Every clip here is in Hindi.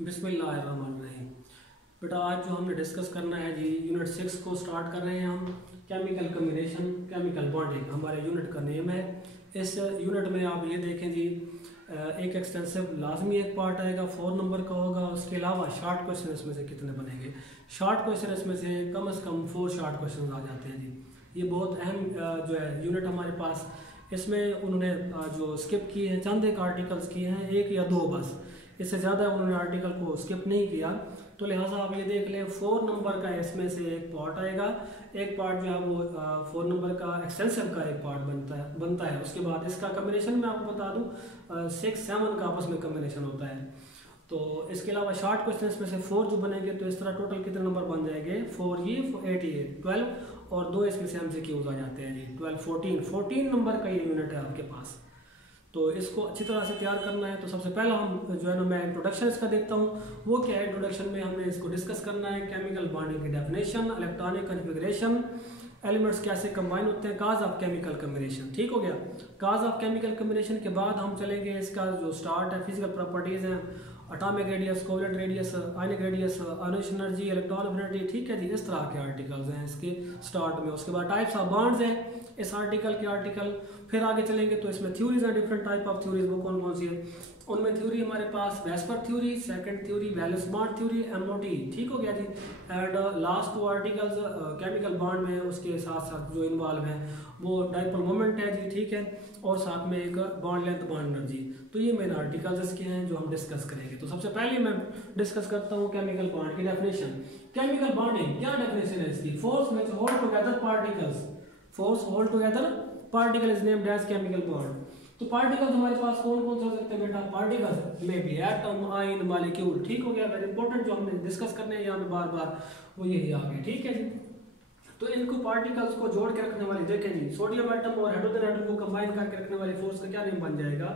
बिस्मिल्लाहिर्रहमानिर्रहीम। बेटा आज जो हमने डिस्कस करना है जी यूनिट 6 को स्टार्ट कर रहे हैं हम। केमिकल कम्बिनेशन, केमिकल बॉन्डिंग हमारे यूनिट का नेम है। इस यूनिट में आप ये देखें जी, एक एक्सटेंसिव लाजमी एक पार्ट आएगा 4 नंबर का होगा। उसके अलावा शॉर्ट क्वेश्चन इसमें से कितने बनेंगे? शॉर्ट क्वेश्चन इसमें से कम 4 शॉर्ट क्वेश्चन आ जाते हैं जी। ये बहुत अहम जो है यूनिट हमारे पास। इसमें उन्होंने जो स्किप किए हैं चंद एक आर्टिकल्स किए हैं, 1 या 2 बस, इससे ज़्यादा उन्होंने आर्टिकल को स्किप नहीं किया। तो लिहाजा आप ये देख लें 4 नंबर का इसमें से एक पार्ट आएगा। एक पार्ट जो है वो 4 नंबर का एक्सटेंसिव का एक पार्ट बनता है। उसके बाद इसका कम्बिनेशन मैं आपको बता दूं 6, 7 का आपस में कम्बिनेशन होता है। तो इसके अलावा शॉर्ट क्वेश्चन इसमें से 4 जो बनेंगे, तो इस तरह टोटल कितने नंबर बन जाएंगे? 4 ये 88 12 और 2 इसमें से MCQs आ जाते हैं जी। 12 14 नंबर का ये यूनिट है आपके पास। तो इसको अच्छी तरह से तैयार करना है। तो सबसे पहला हम जो है ना, मैं इंट्रोडक्शन इसका देखता हूँ। वो क्या है? इंट्रोडक्शन में हमने इसको डिस्कस करना है केमिकल बॉन्डिंग की डेफिनेशन, इलेक्ट्रॉनिक कॉन्फ़िगरेशन, एलिमेंट्स कैसे कंबाइन होते हैं, काज ऑफ केमिकल कम्बिनेशन। ठीक हो गया। काज ऑफ केमिकल कम्बिनेशन के बाद हम चलेंगे, इसका जो स्टार्ट है फिजिकल प्रॉपर्टीज हैं, atomic radius, covalent radius, ionic radius, ionisation energy, electron affinity. ठीक है जी, इस तरह के आर्टिकल्स हैं इसके स्टार्ट में। उसके बाद टाइप्स ऑफ बॉन्ड्स हैं इस आर्टिकल के आर्टिकल। फिर आगे चलेंगे तो इसमें थ्योरीज हैं, डिफरेंट टाइप ऑफ थ्योरीज। वो कौन कौन सी है? उनमें थ्योरी हमारे पास VSEPR theory, second theory valence bond theory, MOT। ठीक हो गया जी। And last 2 articles chemical bond में उसके साथ साथ जो इन्वॉल्व हैं वो डाइपोल मोमेंट है जी। ठीक है, और साथ में एक बॉन्ड लेंथ, बॉन्ड एनर्जी। तो ये मेन आर्टिकल्स इसके हैं जो हम डिस्कस करेंगे। तो सबसे पहले मैं डिस्कस करता हूँ केमिकल बॉन्ड की डेफिनेशन। केमिकल बॉन्डिंग क्या डेफिनेशन है इसकी? Force which hold together particles, force hold together particle is named as chemical bond. तो पार्टिकल्स हमारे पास कौन कौन से हो सकते हैं बेटा? पार्टिकल्स में भी एटम, आयन, मॉलिक्यूल। ठीक हो गया। वेरी इंपॉर्टेंट जो हमने डिस्कस करने हैं यहाँ पे बार बार वो यही आ गए। ठीक है जी। तो इनको पार्टिकल्स को जोड़ के रखने वाली, देखें जी, सोडियम एटम और हाइड्रोजन एटम को कंबाइन करके रखने वाली फोर्स का क्या नेम बन जाएगा?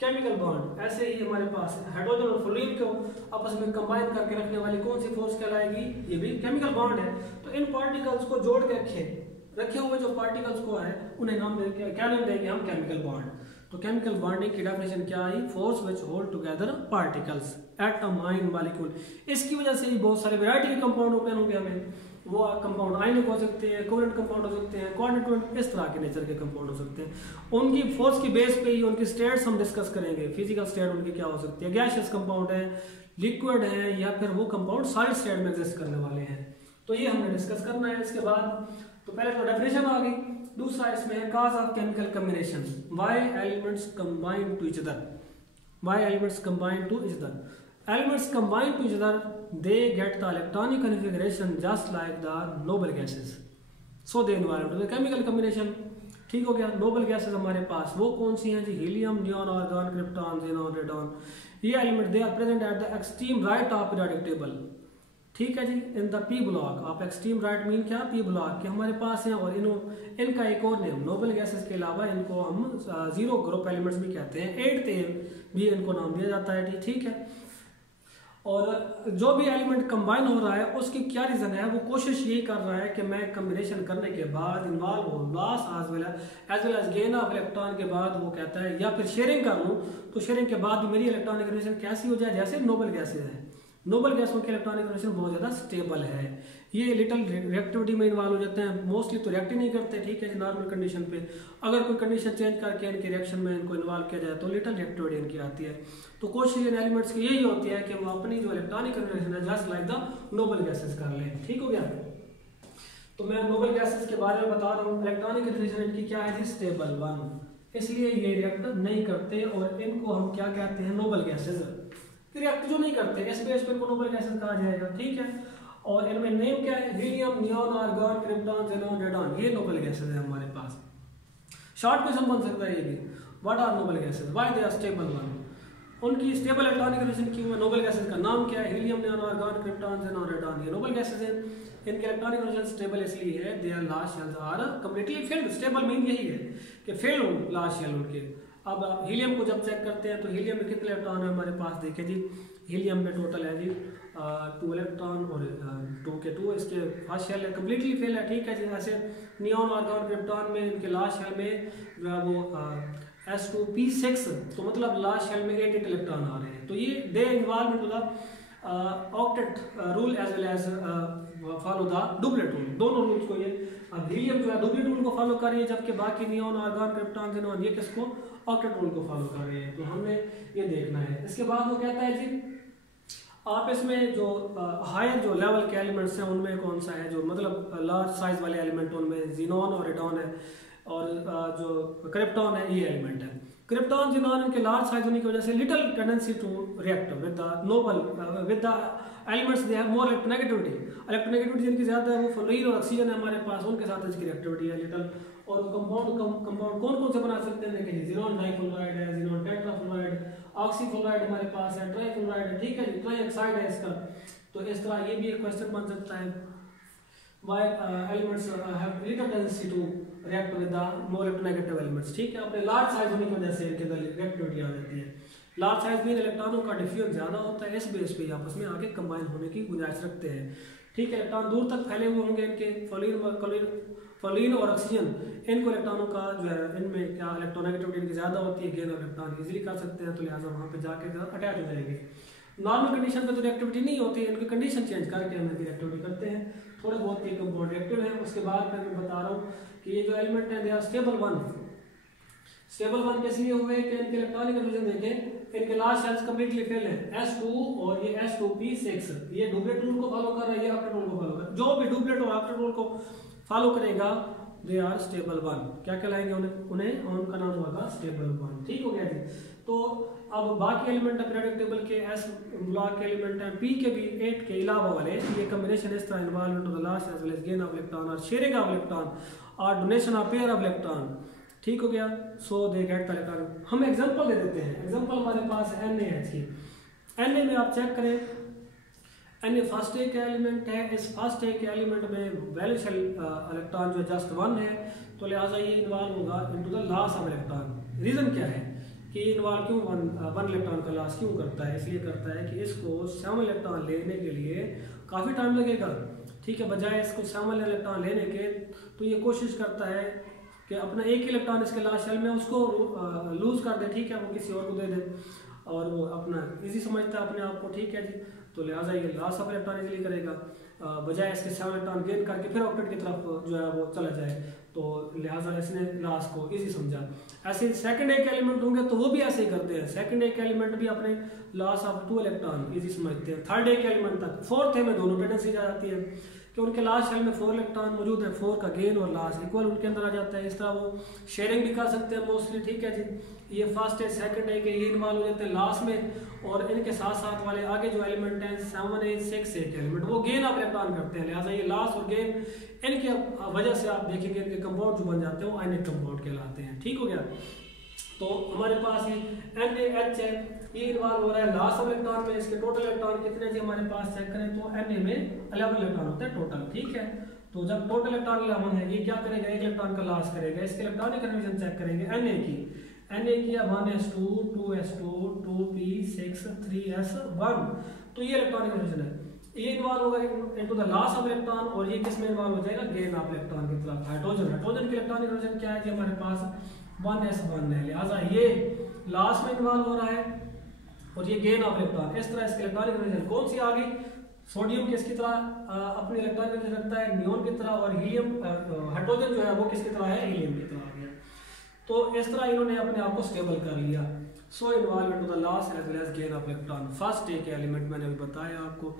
Chemical bond. ऐसे ही हमारे पास हाइड्रोजन और फ्लोरीन को आपस में कंबाइन करके रखने वाली कौन सी फोर्स कहलाएगी? ये भी केमिकल बॉन्ड है। तो इन पार्टिकल्स को जोड़ के रखे हुए जो पार्टिकल्स को है उन्हें नाम देंगे, क्या नाम देंगे हम? Chemical bond. तो केमिकल बॉन्डिंग की डेफिनेशन क्या आई? Force which hold together particles, atom, ion, molecule. इसकी वजह से ही बहुत सारे वैरायटी के कंपाउंड ओपन होंगे हमें। वो कंपाउंड आयनिक हो सकते हैं, कोवेलेंट कंपाउंड हो सकते हैं, कोऑर्डिनेट, इस तरह के नेचर के कंपाउंड हो सकते हैं। उनकी फोर्स की बेस पे ही उनकी स्टेट्स हम डिस्कस करेंगे। फिजिकल स्टेट उनकी क्या हो सकती है? गैसियस कंपाउंड है, लिक्विड है, या फिर वो कंपाउंड सॉलिड स्टेट में एग्जिस्ट करने वाले हैं। तो ये हमने डिस्कस करना है। इसके बाद तो पहले तो डेफिनेशन आ गई। दूसरा इसमें है cause of chemical combination, why elements combine to each other, why elements combine to each other. Elements combine to each other, they get the electronic configuration just like the noble gases, so they involve to the chemical combination। ठीक हो गया। नोबल गैसेस हमारे पास वो कौन सी हैं जी? Helium, neon, argon, krypton, xenon, radon. ये element they are present at the extreme right of periodic table. ठीक है जी, in the P block of extreme right mean क्या? P ब्लॉक के हमारे पास हैं। और इनका एक और नेम, नोबल गैसेस के अलावा इनको हम जीरो ग्रुप एलिमेंट्स भी कहते हैं, 8th भी इनको नाम दिया जाता है। ठीक है। और जो भी एलिमेंट कंबाइन हो रहा है उसकी क्या रीजन है? वो कोशिश यही कर रहा है कि मैं कम्बिनेशन करने के बाद इन्वॉल्व हो loss as well as gain of electron के बाद वो कहता है, या फिर शेयरिंग कर लूँ तो शेयरिंग के बाद भी मेरी इलेक्ट्रॉनिक कन्फर्मेशन कैसी हो जाए? जैसे नोबल गैसेज है, नोबल गैसों की इलेक्ट्रॉनिक कन्फर्मेशन बहुत ज़्यादा स्टेबल है। ये लिटिल रिएक्टिविटी में इन्वॉल्व हो जाते हैं, मोस्टली तो रिएक्ट ही नहीं करते। ठीक है जी, नॉर्मल कंडीशन पे। अगर कोई कंडीशन चेंज करके इनके रिएक्शन में इनको इन्वॉल्व किया जाए तो लिटिल रिएक्टिविटी इनकी आती है। तो कोशिश इन एलिमेंट्स की यही होती है कि वो अपनी जो इलेक्ट्रॉनिक कन्फर्मेशन है just like the noble gases कर लें। ठीक हो गया। तो मैं नोबल गैसेज के बारे में बता रहा हूँ। इलेक्ट्रॉनिक कन्फर्मेशन इनकी क्या है जी? स्टेबल 1, इसलिए ये रिएक्ट नहीं करते और इनको हम क्या कहते हैं? Noble gases. रिएक्ट जो नहीं करते इस बेस पे इनको नोबल गैसेज कहा जाएगा। ठीक है। और इनमें नेम क्या है? Helium, neon, argon, krypton, xenon, radon. ये नोबल गैसेज है हमारे पास। शॉर्ट क्वेश्चन बन सकता है ये भी, what are noble gases, why they are stable 1। उनकी स्टेबल इलेक्ट्रॉनिक कन्फर्मेशन क्यों है? नोबल गैसेज का नाम क्या है? Helium, neon, argon, krypton, xenon, radon. ये नोबल गैसेज हैं। इनके इलेक्ट्रॉनिक कन्फर्मेशन स्टेबल इसलिए है, they are large shells are completely filled. Stable mean यही है कि फिल्ड हो लार्ज शेल उनके। अब हीलियम को जब चेक करते हैं तो हीलियम में कितने इलेक्ट्रॉन है हमारे पास? देखिए जी, हीलियम में टोटल है जी 2 इलेक्ट्रॉन और 2 के 2 इसके फर्स्ट शेल है, कम्प्लीटली फेल है। ठीक है जी। ऐसे नियॉन, आर्गन, क्रिप्टॉन में इनके लास्ट शेल में जो है वो S2P6, तो मतलब लास्ट शेल में 8 इलेक्ट्रॉन आ रहे हैं। तो ये they involve to the octet rule as well as follow the duplet rule, दोनों रूल्स को ये। अब हीलियम जो है डुप्लेट रूल को फॉलो कर रही है, जबकि बाकी नियॉन, आर्गन, क्रिप्टॉन, ज़ेनॉन ये किसको, ऑक्टेट रूल को फॉलो कर रहे हैं। तो हमने ये देखना है। इसके बाद वो कहता है जी आप इसमें जो हायर जो लेवल के एलिमेंट्स हैं उनमें कौन सा है, जो मतलब लार्ज साइज वाले एलिमेंट उनमें ज़ीनॉन और रेडॉन है, और जो क्रिप्टॉन है ये एलिमेंट है। क्रिप्टॉन, ज़ीनॉन इनके लार्ज साइज होने की वजह से little tendency to react with the noble with the elements, they have more electronegativity. Electronegativity जिनकी ज़्यादा है वो फ्लोरीन और ऑक्सीजन है हमारे पास, उनके साथ इसकी रिएक्टिविटी है लिटिल। और कंपाउंड कौन कौन से बना सकते हैं देखिए, ज़ीनॉन डाइफ्लोराइड है, ज़ीनॉन टेट्राफ्लोराइड, ऑक्सीफ्लोराइड हमारे पास है, ट्राइफ्लोराइड है, ठीक है जी, ट्राइऑक्साइड है इसका। तो इस तरह ये भी एक क्वेश्चन बन सकता है, why elements have little tendency to react with the more electronegative elements, ठीक है। अपने लार्ज साइज होने की वजह से इनके अंदर रिएक्टिविटी आ जाती है। लार्ज साइज में इलेक्ट्रॉनों का डिफ्यूजन ज़्यादा होता है, इस बेस पे आपस में आगे कंबाइन होने की गुंजाइश रखते हैं, ठीक है। इलेक्ट्रॉन दूर तक फैले हुए होंगे, इनके फ्लोरीन और ऑक्सीजन, इनको इलेक्ट्रॉनों का जो है इनमें क्या इलेक्ट्रोनेगेटिविटी इनकी ज़्यादा होती है, गेन ऑफ इलेक्ट्रॉन इजीली कर सकते हैं, तो लिहाजा वहाँ पे जाके अटैच हो जाएंगे। नॉर्मल कंडीशन पे तो रिएक्टिविटी नहीं होती, इनकी कंडीशन चेंज करके हम इनकी रिएक्टिविटी करते हैं, थोड़े बहुत ये कंपाउंड रिएक्टिव है। उसके बाद फिर मैं बता रहा हूँ कि ये जो एलिमेंट है they are stable one. Stable one किस लिए हुए कि इनके इलेक्ट्रॉनिक कन्वर्जन देखें, इनके लास्ट शेल्स कंप्लीटली फेल है, S2 और ये S2p6, ये डुप्लेट रूल को फॉलो कर रहा है, ये ऑक्टेट रूल को फॉलो कर रहा है। जो भी डुप्लेट और ऑक्टेट रूल को फॉलो करेगा दे आर स्टेबल वन, क्या कहलाएंगे उन्हें उनका नाम होगा स्टेबल वन, ठीक हो गया जी। तो अब बाकी एलिमेंट है पीरियोडिक टेबल के, S ब्लॉक के एलिमेंट हैं, P के भी 8 के अलावा वाले, ये कॉम्बिनेशन इस तरह involve to the lost as well as gain of electron और शेयरिंग ऑफ इलेक्ट्रॉन और donation of pair of electron, ठीक हो गया। So they get the electron. हम एग्जांपल दे देते हैं, एग्जांपल हमारे पास NaH की, Na में आप चेक करें, Na फर्स्ट ए का एलिमेंट है, इस फर्स्ट ए के एलिमेंट में वैलेंस इलेक्ट्रॉन जो जस्ट 1 है, तो लिहाजा ये इन्वॉल्व होगा into the loss of electron. Reason क्या है कि इन्वॉल्व क्यों वन इलेक्ट्रॉन का लॉस क्यों करता है, इसलिए करता है कि इसको 7 इलेक्ट्रॉन लेने के लिए काफ़ी टाइम लगेगा, ठीक है। बजाय इसको 7 इलेक्ट्रॉन लेने के तो ये कोशिश करता है कि अपना एक इलेक्ट्रॉन इसके लास्ट शेल में उसको लूज कर दे, ठीक है, वो किसी और को दे दे, और वो अपना इजी समझता है अपने आप को, ठीक है जी। तो लिहाजा ये लॉस ऑफ इलेक्ट्रॉन इजीली करेगा, बजाय इसके 7 इलेक्ट्रॉन गेन करके फिर ऑक्टेट की तरफ जो है वो चला जाए, तो लिहाजा इसने लॉस को इजी समझा। ऐसे सेकंड एक एलिमेंट होंगे तो वो भी ऐसे ही करते हैं, सेकंड एक एलिमेंट भी अपने लॉस ऑफ 2 इलेक्ट्रॉन इजी समझते हैं। थर्ड एक एलिमेंट तक, फोर्थ में दोनों टेंडेंसी आ जाती है कि उनके लास्ट शेल में 4 इलेक्ट्रॉन मौजूद है, 4 का गेन और लॉस इक्वल उनके अंदर आ जाता है। इस तरह वो शेयरिंग भी कर सकते हैं मोस्टली, ठीक है जी। ये फर्स्ट है सेकंड है कि ये इन्वॉल्व हो जाते हैं लास्ट में, और इनके साथ साथ वाले आगे जो एलिमेंट हैं 7, 8, 6 एक एलिमेंट वो गेन ऑफ इलेक्ट्रॉन करते हैं, लिहाजा ये लॉस और गेन इनकी वजह से आप देखेंगे इनके कंपाउंड जो बन जाते हैं वो आयनिक कंपाउंड कहलाते हैं, ठीक हो गया। तो हमारे पास ये NaH है, ये इन्वॉल्व हो रहा है लॉस ऑफ इलेक्ट्रॉन में। इसके टोटल इलेक्ट्रॉन कितने जी हमारे पास चेक करें तो Na में 11 इलेक्ट्रॉन होते हैं टोटल, ठीक है। तो जब टोटल इलेक्ट्रॉन 11 है, ये क्या करेगा, एक इलेक्ट्रॉन का लॉस करेगा। इसके इलेक्ट्रॉनिक कन्वर्जन चेक करेंगे Na की 1s2 2s2 2p6 3s1, तो ये इलेक्ट्रॉनिक कन्वर्जन है, ये इन्वॉल्व होगा into the loss of electron, और ये किस में इन्वॉल्व हो जाएगा, गेन ऑफ इलेक्ट्रॉन की तरफ। हाइड्रोजन के इलेक्ट्रॉनिक कन्वर्जन क्या है जी हमारे पास 1s1 है, लिहाजा ये लास्ट में इन्वॉल्व हो रहा है और ये गेन ऑफ इलेक्ट्रॉन। इस तरह इसके इलेक्ट्रॉनिक कन्वर्जन कौन सी आ गई, सोडियम किसकी तरह अपने इलेक्ट्रॉनिक कन्वर्जन रखता है, नियोन की तरह, और हीलियम हाइड्रोजन जो है वो किसकी तरह है, हीलियम की तरह आ गया। तो इस तरह इन्होंने अपने आप को स्टेबल कर लिया। So involve into the loss as well as gain of electron, first एक एलिमेंट मैंने अभी बताया आपको।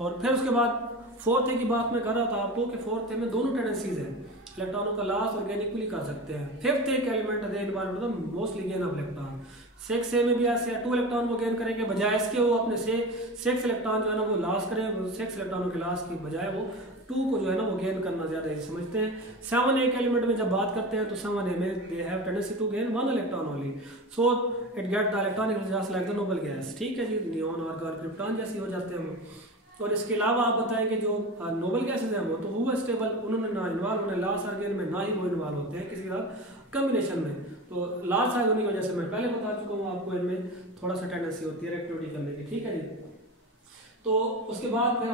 और फिर उसके बाद फोर्थ ए की बात मैं कर रहा था आपको कि फोर्थ ए में दोनों टेंडेंसीज हैं, इलेक्ट्रॉनों का लॉस और गेन इक्वली कर सकते हैं। फिफ्थ एक element they involve into the mostly gain of electron. 6 ए में भी ऐसे 2 इलेक्ट्रॉन वो गेन करेंगे, बजाय इसके वो अपने से 6 इलेक्ट्रॉन जो है ना वो लॉस करें, 6 इलेक्ट्रॉनों के लॉस की बजाय वो 2 को जो है ना वो गेन करना ज्यादा इजी समझते हैं। 7 ए के एलिमेंट में जब बात करते हैं तो 7 ए में they have tendency to gain 1 electron only, so it get the electronic just like the noble gas, ठीक है जी, नियोन आर्गन क्रिप्टॉन जैसे हो जाते हैं वो। और इसके अलावा आप बताएंगे जो नोबल गैसेज हैं वो तो हुआ स्टेबल, उन्होंने ना इन्वॉल्व होने लॉस और गेन में, ना ही वो इन्वॉल्व होते हैं किसी का कॉम्बिनेशन में। तो लार्ज साइज होने की वजह से मैं पहले बता चुका हूँ आपको, इनमें थोड़ा सा टेंडेंसी होती है रिएक्टिविटी करने की, ठीक है जी। तो उसके बाद फिर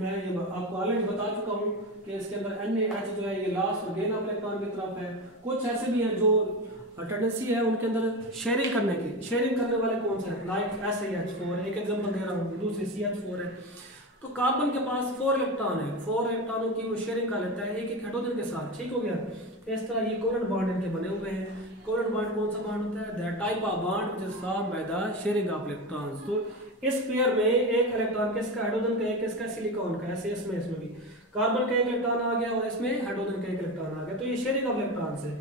मैं ये आपको ऑलरेडी बता चुका हूँ कि इसके अंदर NaH जो है ये लॉस और गेन ऑफ इलेक्ट्रॉन की तरफ है। कुछ ऐसे भी हैं जो टेंडेंसी है उनके अंदर शेयरिंग करने की। शेयरिंग करने वाले कौन से हैं, लाइक SiH4 एक एग्जांपल दे रहा हूँ, दूसरी CH4 है। तो कार्बन के पास 4 इलेक्ट्रॉन है, 4 इलेक्ट्रॉनों की वो शेयरिंग कर लेता है एक एक हाइड्रोजन के साथ, ठीक हो गया। इस तरह ये कोवेलेंट बॉन्ड इनके बने हुए हैं। कोवेलेंट बॉन्ड कौन सा बॉन्ड होता है, that type of bond which is formed by the sharing of electrons. तो इस पेयर में एक इलेक्ट्रॉन किसका, हाइड्रोजन का, एक किसका, सिलिकॉन का। ऐसे इसमें भी कार्बन का एक इलेक्ट्रॉन आ गया और इसमें हाइड्रोजन का एक इलेक्ट्रॉन आ गया। तो ये शेयरिंग ऑफ इलेक्ट्रॉन्स है।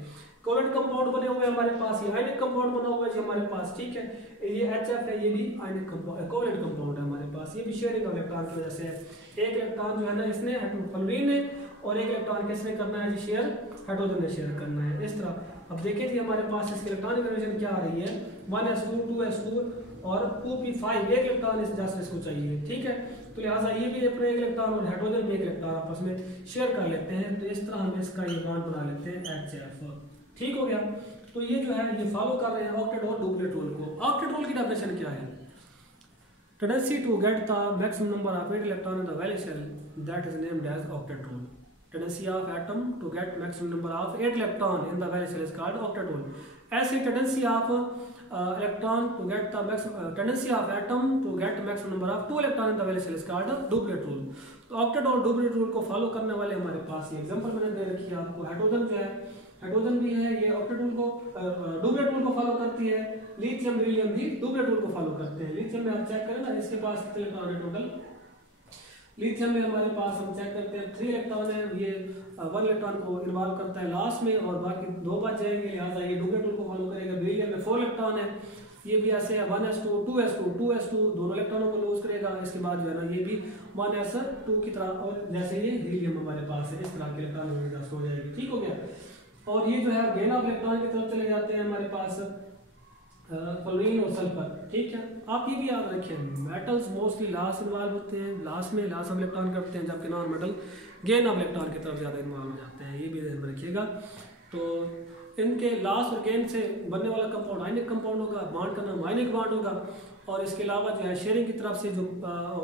कोवेलेंट कंपाउंड बने हुए हमारे पास, ये आयनिक कंपाउंड बना हुआ है जी हमारे पास, ठीक है। ये HF है, ये भी आयनिक कंपाउंड, कोवेलेंट कंपाउंड है हमारे पास, ये भी शेयरिंग ऑफ इलेक्ट्रॉन की वजह से है। एक इलेक्ट्रॉन जो है ना इसने फ्लोरीन ने, और एक इलेक्ट्रॉन किसने करना है जी, शेयर हाइड्रोजन ने शेयर करना है। इस तरह अब देखें जी हमारे पास इसकी इलेक्ट्रॉनिक कन्फर्मेशन क्या आ रही है, 1s2 2s2 और 2p5, एक इलेक्ट्रॉन इस जस्ट इसको चाहिए, ठीक है। तो लिहाजा ये भी अपने एक इलेक्ट्रॉन और हाइड्रोजन भी एक इलेक्ट्रॉन आपस में शेयर कर लेते हैं। तो इस तरह हम इसका ये बॉन्ड बना लेते हैं HF, ठीक हो गया। तो ये जो है ये फॉलो कर रहे हैं ऑक्टेट और डुप्लेट रूल को। ऑक्टेट रूल की डेफिनेशन क्या है, tendency to get the maximum number of 8 electron in the value shell, that is named as octet rule. Tendency of atom to get maximum number of 8 electron in the value shell is called octet rule. ऐसे tendency of electron to get the maximum, tendency of atom to get maximum number of 2 electron in the value shell is called duplet rule. तो ऑक्टेट और डुप्लेट रूल को फॉलो करने वाले हमारे पास ये एग्जांपल मैंने दे रखी है आपको। हाइड्रोजन जो है, हाइड्रोजन भी है, ये ऑक्टेट रूल को डुप्लेट रूल को फॉलो करती है। लिथियम बेरिलियम भी डुप्लेट रूल को फॉलो करते हैं। लिथियम में आप चेक करें ना, इसके पास कितने इलेक्ट्रॉन है टोटल। लिथियम में हमारे पास हम चेक करते हैं 3 इलेक्ट्रॉन है, ये 1 इलेक्ट्रॉन को इन्वॉल्व करता है लास्ट में और बाकी 2 बच जाएंगे, लिहाजा ये डुप्लेट रूल को फॉलो करेगा। बेरिलियम में 4 इलेक्ट्रॉन है, ये भी ऐसे है 1s2 2s2 2s2 दोनों इलेक्ट्रॉनों को लूज करेगा। इसके बाद जो है ना ये भी 1s2 की तरह, और जैसे ये हीलियम हमारे पास है इस तरह के इलेक्ट्रॉन हो जाएगी, ठीक हो गया। और ये जो है गेन ऑफ इलेक्ट्रॉन की तरफ चले जाते हैं हमारे पास क्लोरीन और सल्फर, ठीक है। आप ये भी याद रखें, मेटल्स मोस्टली लास्ट इन्वॉल्व होते हैं, लास्ट में लास्ट ऑफ इलेक्ट्रॉन करते हैं, जबकि non metal gain of electron की तरफ ज़्यादा इन्वॉल्व हो जाते हैं, ये भी ध्यान में रखिएगा। तो इनके लास्ट और गेन से बनने वाला कंपाउंड आयनिक कंपाउंड होगा, बॉन्ड का नाम आयनिक बॉन्ड होगा, और इसके अलावा जो है शेयरिंग की तरफ से जो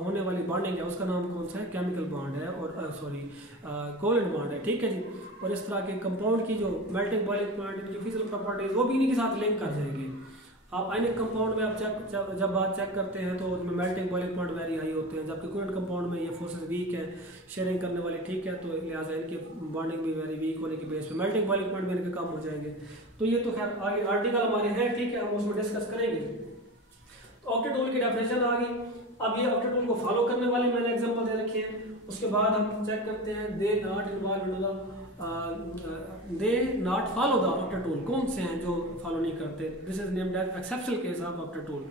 होने वाली बॉन्डिंग है उसका नाम कौन सा है, केमिकल बॉन्ड है, और सॉरी कोवेलेंट बॉन्ड है, ठीक है जी। और इस तरह के कंपाउंड की जो मेल्टिंग बॉइलिंग पॉइंट, इनकी फिजिकल प्रॉपर्टीज वो भी इन्हीं के साथ लिंक कर जाएंगे। आप आयनिक कंपाउंड में आप जब बात चेक करते हैं तो उसमें melting boiling point very high होते हैं, जबकि कोवेलेंट कंपाउंड में ये फोर्सेस वीक है शेयरिंग करने वाली, ठीक है। तो लिहाजा इनकी बॉन्डिंग भी वेरी वीक होने की बेस पे मेल्टिंग बॉइलिंग पॉइंट भी इनके कम हो जाएंगे। तो ये तो खैर आगे आर्टिकल हमारे हैं, ठीक है, हम उसमें डिस्कस करेंगे। तो ऑक्टेट रूल की डेफिनेशन आ गई। अब ये ऑक्टेट रूल को फॉलो करने वाले मैंने एग्जांपल दे रखे हैं। उसके बाद हम चेक करते हैं they not involve in the they not follow the octet rule, कौन से हैं जो फॉलो नहीं करते। This is named as exceptional case of octet rule.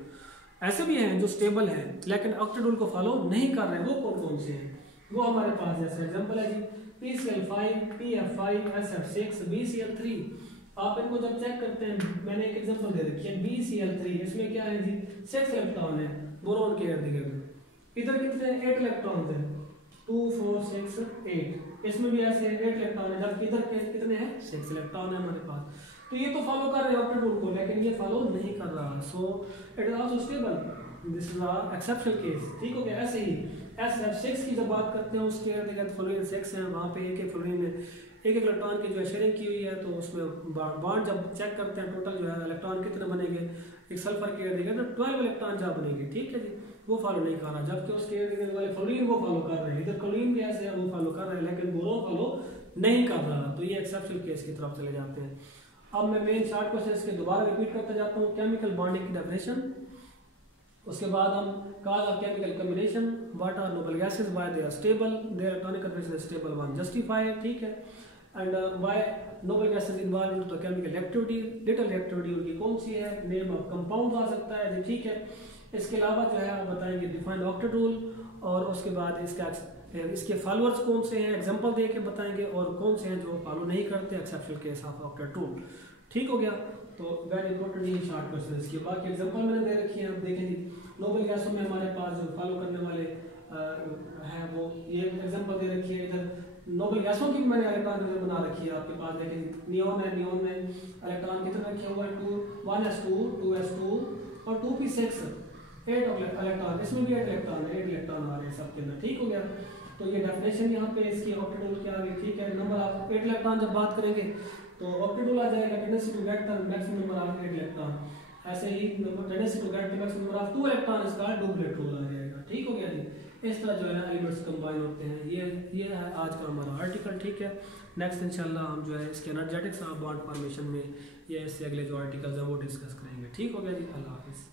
ऐसे भी हैं जो स्टेबल हैं लेकिन ऑक्टेट रूल को फॉलो नहीं कर रहे, वो कौन कौन से हैं, वो हमारे पास जैसे एग्जांपल है जी PCl5 PF5 SF6 BCl3। आप इनको जब चेक करते हैं, मैंने एक एग्जांपल दे रखी है BCl3, इसमें क्या है जी 6 इलेक्ट्रॉन है बोरोन के इर्द गिर्द। इधर कितने 8 इलेक्ट्रॉन है 2 4 6 8, इसमें भी ऐसे 8 इलेक्ट्रॉन है, जबकि इधर कितने हैं 6 इलेक्ट्रॉन है हमारे पास। तो ये तो फॉलो कर रहे हैं ऑक्टेट रूल को, लेकिन ये फॉलो नहीं कर रहा, so it is also stable, this is a exceptional case, ठीक हो गया। ऐसे ही SF6 की जब बात करते हैं उसके इर्द गिर्द फ्लोरीन 6 है, वहाँ पे एक फ्लोरीन में एक इलेक्ट्रॉन की जो है शेयरिंग की हुई है, तो उसमें बॉन्ड जब चेक करते हैं टोटल जो है इलेक्ट्रॉन कितने बनेंगे, एक सल्फर के इर्द गिर्द 12 इलेक्ट्रॉन जहाँ बनेंगे, ठीक है जी, वो फॉलो नहीं कर रहा। जबकि उसके इर्द गिर्द वाले फ्लोरीन वो फॉलो कर रहे हैं, इधर क्लोरीन भी ऐसे है वो फॉलो कर रहे हैं, लेकिन बोरोन फॉलो नहीं कर रहा। तो ये एक्सेप्शनल केस की तरफ चले जाते हैं। अब मैं मेन शॉर्ट क्वेश्चन इसके दोबारा रिपीट करते जाता हूँ। केमिकल बॉन्डिंग की डेफिनेशन, उसके बाद हम cause of chemical combination, what are noble gases, why they are stable, their electronic confirmation is stable, one justify, ठीक है, and why noble gases involve into the chemical activity, little activity उनकी कौन सी है, नेम ऑफ कंपाउंड आ सकता है, ठीक है। इसके अलावा जो है आप बताएंगे डिफाइन ऑक्टेट रूल, और उसके बाद इसके फॉलोअर्स कौन से हैं एग्जांपल दे के बताएंगे, और कौन से हैं जो फॉलो नहीं करते, exceptional case of octet rule, ठीक हो गया। तो वेरी इंपॉर्टेंट ये शॉर्ट क्वेश्चन है। इसके बाद एग्जांपल मैंने दे रखी है, आप देखें जी नोबल गैसों में हमारे पास जो फॉलो करने वाले हैं वो ये एग्जांपल दे रखी है। इधर नोबल गैसों की मैंने इलेक्ट्रॉन बना रखी है आपके पास, देखें नियोन है, नियोन में इलेक्ट्रॉन कितने रखे हुए हैं 1s2 2s2 और 2p6 8 इलेक्ट्रॉन, इसमें भी 8 इलेक्ट्रॉन है, 8 इलेक्ट्रॉन आ रहे हैं सबके अंदर, ठीक हो गया। तो ये डेफिनेशन यहाँ पे इसकी ऑक्टेट रूल क्या आ गई, ठीक है। नंबर ऑफ 8 इलेक्ट्रॉन जब बात करेंगे तो ऑक्टेट आ जाएगा tendency to get the maximum number of 8 electron, ऐसे ही tendency to get the maximum number of 2 electron, इसका डुप्लेट रूल आ जाएगा। ठीक हो गया जी। इस तरह जो है ना एलिमेंट्स कंबाइन होते हैं। ये है आज का हमारा आर्टिकल। ठीक है, नेक्स्ट इंशाल्लाह हम जो है इसके एनर्जेटिक्स ऑफ बॉन्ड फॉर्मेशन में या इससे अगले जो आर्टिकल्स हैं वो डिस्कस करेंगे। ठीक हो गया जी, अल्लाह हाफिज़।